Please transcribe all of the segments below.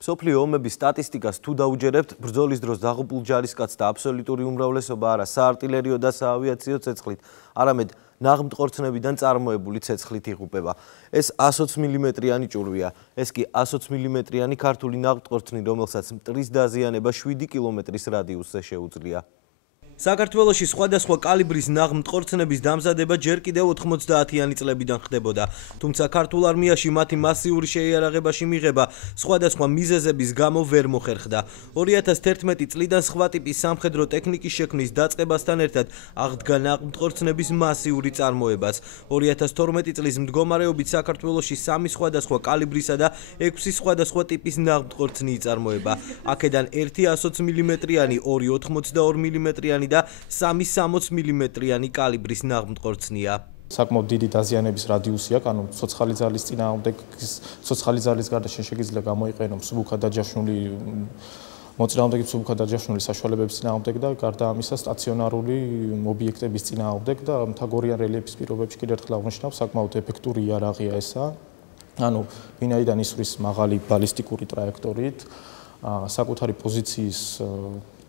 მსოფლიო ომების სტატისტიკას თუ დაუჯერებთ, ბრძოლის დროს დაღუპულ ჯარისკაცთა აბსოლუტური უმრავლესობა არა საარტილერიო და საავიაციო ცეცხლით, არამედ ნაღმტყორცნებიდან წარმოებული ცეცხლით იღუპება. ეს 120 მმ-იანი ჭურვია. ეს კი 120 მმ-იანი ქართული ნაღმტყორცნი, რომელსაც მტრის დაზიანება 7 კილომეტრის რადიუსზე შეუძლია. საქართველოში სხვადასხვა კალიბრის ნაღმტყორცნების დამზადება ჯერ კიდევ 90-იანი წლებიდან ხდებოდა, თუმცა ქართულ არმიაში მათი მასიური შეიარაღებაში მიღება სხვადასხვა მიზეზების გამო ვერ მოხერხდა. 2011 წლიდან სხვა ტიპის სამხედრო ტექნიკის შექმნის დაწყებასთან ერთად აღდგა ნაღმტყორცნების მასიური წარმოებაც. 2012 წლის მდგომარეობით საქართველოში 3 სხვადასხვა კალიბრისა და 6 სხვადასხვა ტიპის ნაღმტყორცნი იწარმოება. აქედან ერთი 120 მმ-იანი, ორი 82 მმ-იანი და 3 60 მმ-იანი კალიბრის ნაღმტყორცნია. საკმაოდ დიდი დაზიანების რადიუსი აქვს, ანუ ცოცხალი ძალის წინააღმდეგის, ცოცხალი ძალის გარდა შეიძლება გამოიყენო მსუბუქად დაჯავშნული მოწინააღმდეგის მსუბუქად დაჯავშნული საშუალებების წინააღმდეგ და გარდა ამისა სტაციონარული ობიექტების წინააღმდეგ და მთაგორიან რელიეფის პირობებში კიდევ ერთხელ აღნიშნავ, საკმაოდ ეფექტური იარაღია ესა. ანუ ვინაიდან ისვრის მაღალი ბალისტიკური ტრაექტორიით, საკუთარი პოზიციის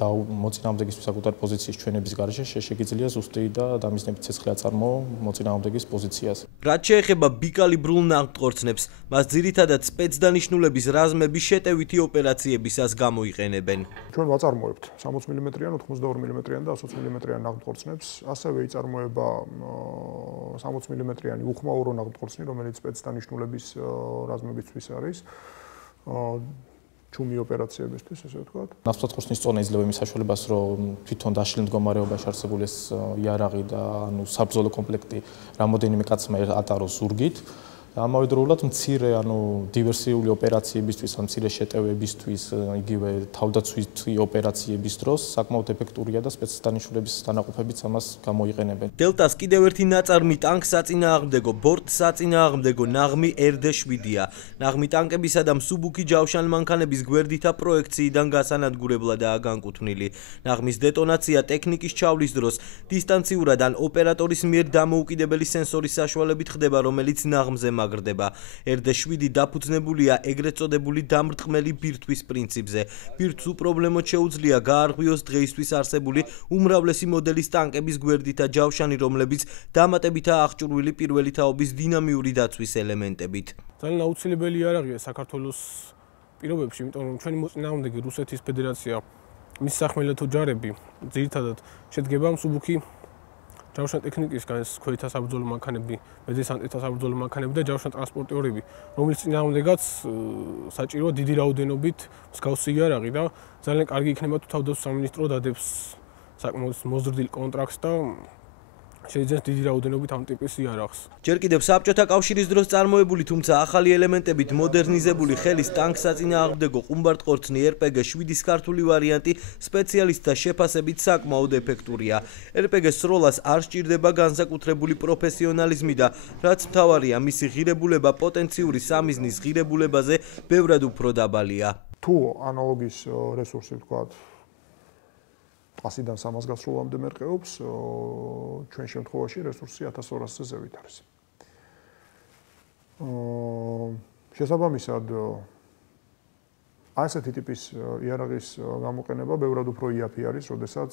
და მოწინააღმდეგის საკუთარი პოზიციის ჩვენების გარეშე შეგიძლია ზუსტი და დამიზნებით ცეცხლი აწარმოო მოწინააღმდეგის პოზიციას. რაც შეეხება ბიკალიბრულ ნაღმტყორცნებს, მას ძირითადად სპეცდანიშნულების რაზმების შეტევითი ოპერაციებისას გამოიყენებენ. ჩვენ ვაწარმოებთ 60 მმ-იან, 82 მმ-იან და 120 მმ-იან ნაღმტყორცნებს. ასევე იწარმოება 60 მმ-იანი უხმაურო ნაღმტყორცნი, რომელიც სპეცდანიშნულების რაზმებისთვის არის. ჩუმი ოპერაციებისთვის, ესე ვთქვათ. ნავთობხორცნის წონა იძლევა იმის საშუალებას, რომ თვითონ დაშლილ მდგომარეობაში არსებული ეს იარაღი და ანუ საბრძოლო კომპლექტი რამოდენიმე კაცმა ატაროს ზურგით. ამავდროულად მცირე, ანუ დივერსიული ოპერაციებისთვის, ან მცირე შეტევებისთვის, იგივე თავდაცვითი ოპერაციების დროს საკმაოდ ეფექტურია და სპეცდანიშნულების დანაყოფებით ამას გამოიყენებენ. დელტას კიდევ ერთი ნაწარმი ტანკსაწინააღმდეგო, ბორტსაწინააღმდეგო ნაღმი RD7-ია. ნაღმი ტანკებისა და მსუბუქი ჯავშანმანქანების გვერდითა პროექციიდან გასანადგურებლადაა განკუთვნილი. ნაღმის დეტონაცია ტექნიკის ჩავლის დროს დისტანციურად ან ოპერატორის მიერ დამოუკიდებელი სენსორის საშუალებით ხდება, რომელიც ნაღმზე მაგრდება. RD7 დაფუძნებულია ეგრეთ წოდებული დამრტყმელი ბირთვის პრინციპზე. ბირთვს უპრობლემოდ შეუძლია გაარღვიოს დღეისთვის არსებული უმრავლესი მოდელის ტანკების გვერდითა ჯავშანი, რომლებიც დამატებითაა აღჭურვილი პირველი თაობის დინამიური დაცვის ელემენტებით. ძალიან აუცილებელი იარაღია საქართველოს პირობებში, იმიტომ რომ ჩვენი მოწინააღმდეგე რუსეთის ფედერაცია, მის სახმელეთო ჯარები ძირითადად შედგება მსუბუქი ჯავშან ტექნიკისგან, ეს ქვეითთა საბრძოლო მანქანები, მედესანტთა საბრძოლო მანქანები და ჯავშან ტრანსპორტიორები, რომლის წინააღმდეგაც საჭიროა დიდი რაოდენობით მსგავსი იარაღი და ძალიან კარგი იქნება თუ თავდაცვის სამინისტრო დადებს საკმაოდ მოზრდილ კონტრაქტს და შეიძლება დიდი რაოდენობით ამ ტიპის იარაღს. ჯერ კიდევ საბჭოთა კავშირის დროს წარმოებული, თუმცა ახალი ელემენტებით მოდერნიზებული ხელის ტანკსაწინააღმდეგო ყუმბარტყორცნი RPG-7-ის ქართული ვარიანტი სპეციალისტთა შეფასებით საკმაოდ ეფექტურია. RPG-ს სროლას არ სჭირდება განსაკუთრებული პროფესიონალიზმი და რაც მთავარია, მისი ღირებულება პოტენციური სამიზნის ღირებულებაზე ბევრად უფრო დაბალია. თუ ანალოგის რესურსი ვთქვათ 100-დან 300 გასროლამდე მერყეობს, ჩვენ შემთხვევაში რესურსი 1200-ზე ზევით არის. შესაბამისად, ასეთი ტიპის იარაღის გამოყენება ბევრად უფრო იაფი არის, როდესაც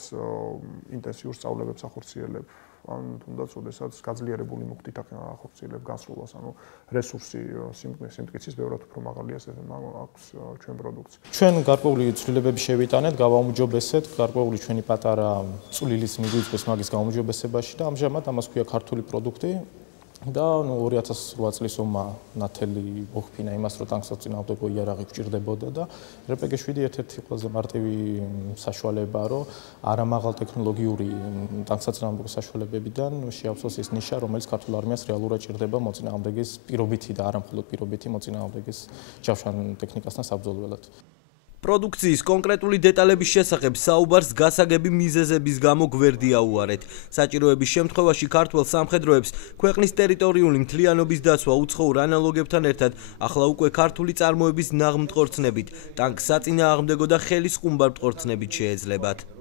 ინტენსიურ სწავლებებს ახორციელებ, ან თუნდაც როდესაც გაძლიერებული მუხტით ახორციელებ გასროლას, ანუ რესურსი სიმტკიცის ბევრად უფრო მაღალია აქვს ჩვენ პროდუქცია. ჩვენ გარკვეული ცვლილებები შევიტანეთ, გავაუმჯობესეთ, გარკვეული ჩვენი პატარა წვლილის მიგვიწვეს მაგის გაუმჯობესებაში და ამჟამად ამას ქვია ქართული პროდუქტი. და 2008 წლის ომმა ნათელი მოხფინა იმას, რომ ტანკსაწინააღმდეგო იარაღი გვჭირდებოდა და RPG-7 ერთ-ერთი ყველაზე მარტივი საშუალებაა, რომ არამაღალ ტექნოლოგიური ტანკსაწინააღმდეგო საშუალებებიდან შეავსოს ის ნიშა, რომელიც ქართულ არმიას რეალურად ჭირდება მოწინააღმდეგის პირობითი და არა მხოლოდ პირობითი მოწინააღმდეგის ჯავშან ტექნიკასთან საბრძოლველად. პროდუქციის კონკრეტული დეტალების შესახებ საუბარს გასაგები მიზეზების გამო გვერდი აუარეთ. საჭიროების შემთხვევაში ქართველ სამხედროებს ქვეყნის ტერიტორიული მთლიანობის დაცვა უცხოურ ანალოგებთან ერთად ახლა უკვე ქართული წარმოების ნაღმტყორცნებით, ტანკსაწინააღმდეგო და ხელის ყუმბარტყორცნებით შეეძლებათ.